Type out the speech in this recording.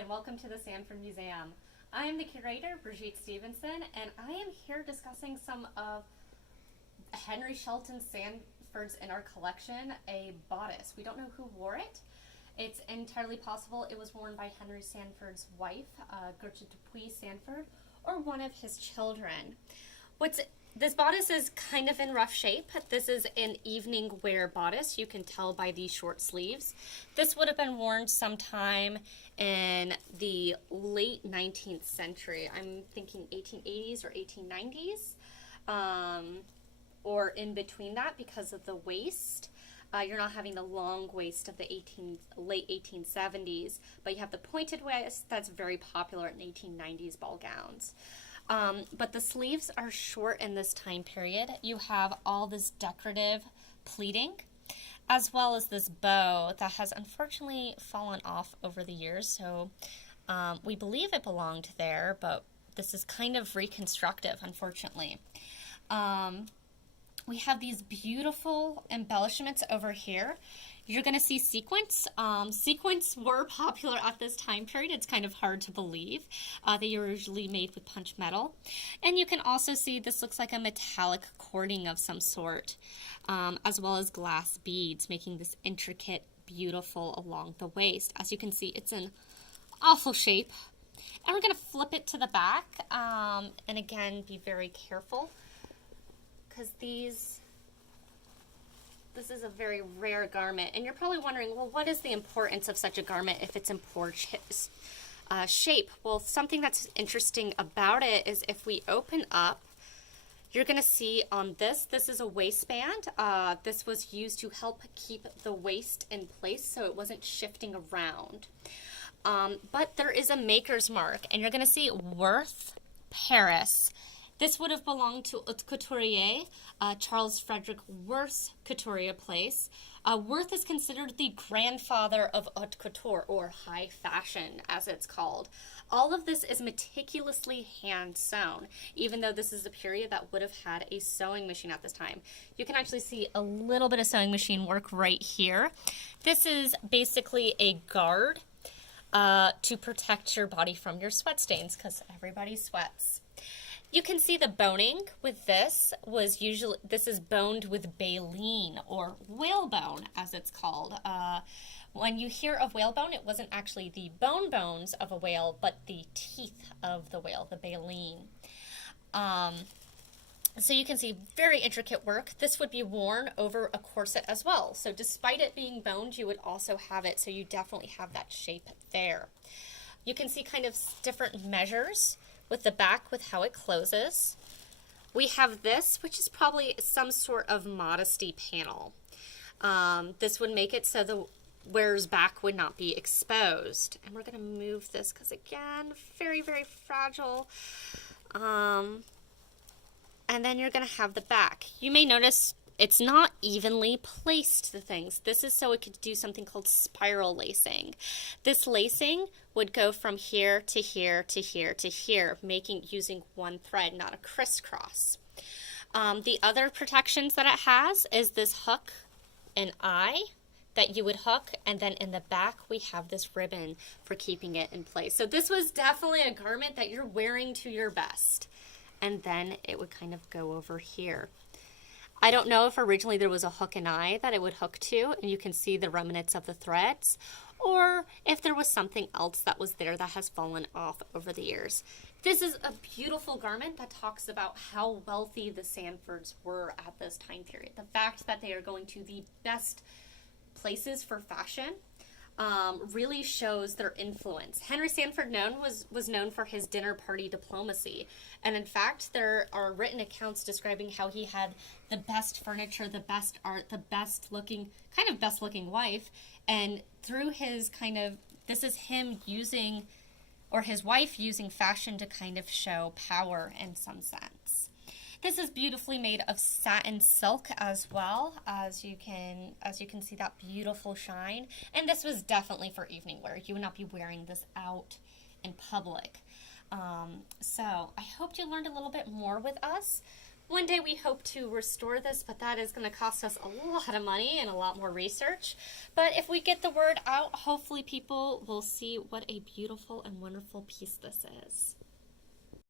and welcome to the Sanford Museum. I am the curator, Brigitte Stevenson, and I am here discussing some of Henry Shelton Sanford's in our collection, a bodice. We don't know who wore it. It's entirely possible it was worn by Henry Sanford's wife, Gertrude Dupuy Sanford, or one of his children. This bodice is kind of in rough shape. This is an evening wear bodice. You can tell by these short sleeves. This would have been worn sometime in the late 19th century. I'm thinking 1880s or 1890s, or in between that because of the waist. You're not having the long waist of the late 1870s, but you have the pointed waist that's very popular in 1890s ball gowns. But the sleeves are short in this time period. You have all this decorative pleating, as well as this bow that has unfortunately fallen off over the years. So we believe it belonged there, but this is kind of reconstructive, unfortunately. We have these beautiful embellishments over here. You're going to see sequins. Sequins were popular at this time period. It's kind of hard to believe. They were usually made with punch metal. And you can also see this looks like a metallic cording of some sort, as well as glass beads, making this intricate, beautiful along the waist. As you can see, it's in awful shape. And we're going to flip it to the back, and again, be very careful, because this is a very rare garment, and you're probably wondering, well, what is the importance of such a garment if it's in poor shape? Well, something that's interesting about it is if we open up, you're going to see on this is a waistband. This was used to help keep the waist in place so it wasn't shifting around. But there is a maker's mark, and you're going to see Worth, Paris. This would have belonged to Haute Couturier, Charles Frederick Worth's couturier place. Worth is considered the grandfather of haute couture, or high fashion, as it's called. All of this is meticulously hand-sewn, even though this is a period that would have had a sewing machine at this time. You can actually see a little bit of sewing machine work right here. This is basically a guard to protect your body from your sweat stains, because everybody sweats. You can see the boning with this this is boned with baleen, or whalebone as it's called. When you hear of whalebone, it wasn't actually the bones of a whale, but the teeth of the whale, the baleen. So you can see very intricate work. This would be worn over a corset as well. So despite it being boned, you would also have it, so you definitely have that shape there. You can see kind of different measures with the back, with how it closes. We have this, which is probably some sort of modesty panel. This would make it so the wearer's back would not be exposed. And we're going to move this because, again, very, very fragile. And then you're going to have the back. You may notice it's not evenly placed, the things. This is so it could do something called spiral lacing. This lacing would go from here to here to here to here, using one thread, not a crisscross. The other protections that it has is this hook and eye that you would hook, and then in the back we have this ribbon for keeping it in place. So this was definitely a garment that you're wearing to your best. And then it would kind of go over here. I don't know if originally there was a hook and eye that it would hook to, and you can see the remnants of the threads, or if there was something else that was there that has fallen off over the years. This is a beautiful garment that talks about how wealthy the Sanfords were at this time period. The fact that they are going to the best places for fashion really shows their influence. Henry Sanford was known for his dinner party diplomacy, and in fact there are written accounts describing how he had the best furniture, the best art, the best looking wife, and through his this is him using, or his wife using, fashion to kind of show power in some sense. This is beautifully made of satin silk as well, as you can see that beautiful shine. And this was definitely for evening wear. You would not be wearing this out in public. So I hope you learned a little bit more with us. One day we hope to restore this, but that is going to cost us a lot of money and a lot more research. But if we get the word out, hopefully people will see what a beautiful and wonderful piece this is.